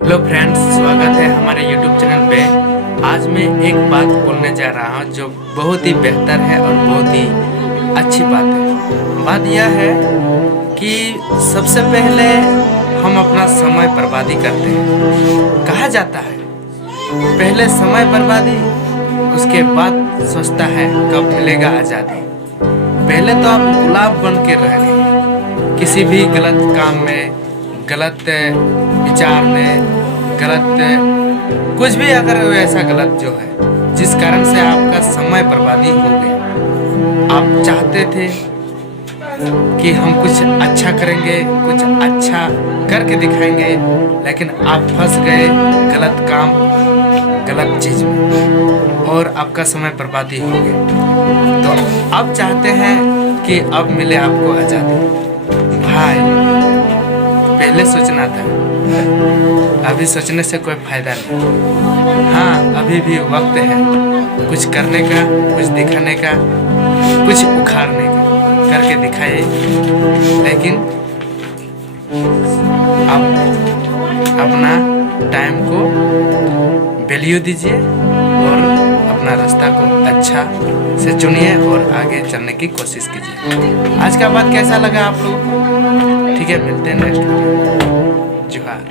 Hello friends, स्वागत है हमारे यूट्यूब चैनल पे। आज मैं एक बात बोलने जा रहा हूँ जो बहुत ही बेहतर है और बहुत ही अच्छी बात है। बात यह है कि सबसे पहले हम अपना समय बर्बादी करते हैं। कहा जाता है पहले समय बर्बादी, उसके बाद सोचता है कब मिलेगा आज़ादी। पहले तो आप गुलाब बन के रह गए किसी भी गलत काम में, गलत विचार में, गलत कुछ भी, अगर ऐसा गलत जो है जिस कारण से आपका समय बर्बादी हो गया। आप चाहते थे कि हम कुछ अच्छा करेंगे, कुछ अच्छा करके दिखाएंगे, लेकिन आप फंस गए गलत काम, गलत चीज में और आपका समय बर्बादी हो गया। तो अब चाहते हैं कि अब मिले आपको आज़ादी। भाई, पहले सोचना था, अभी सोचने से कोई फायदा नहीं। हाँ, अभी भी वक्त है कुछ करने का, कुछ दिखाने का, कुछ उखाड़ने का। करके दिखाइए, लेकिन आप अपना टाइम को वैल्यू दीजिए और अपना रास्ता को अच्छा से चुनिए और आगे चलने की कोशिश कीजिए। आज का बात कैसा लगा आप लोगों को? ठीक है, मिलते हैं नेक्स्ट वीडियो। जोहार।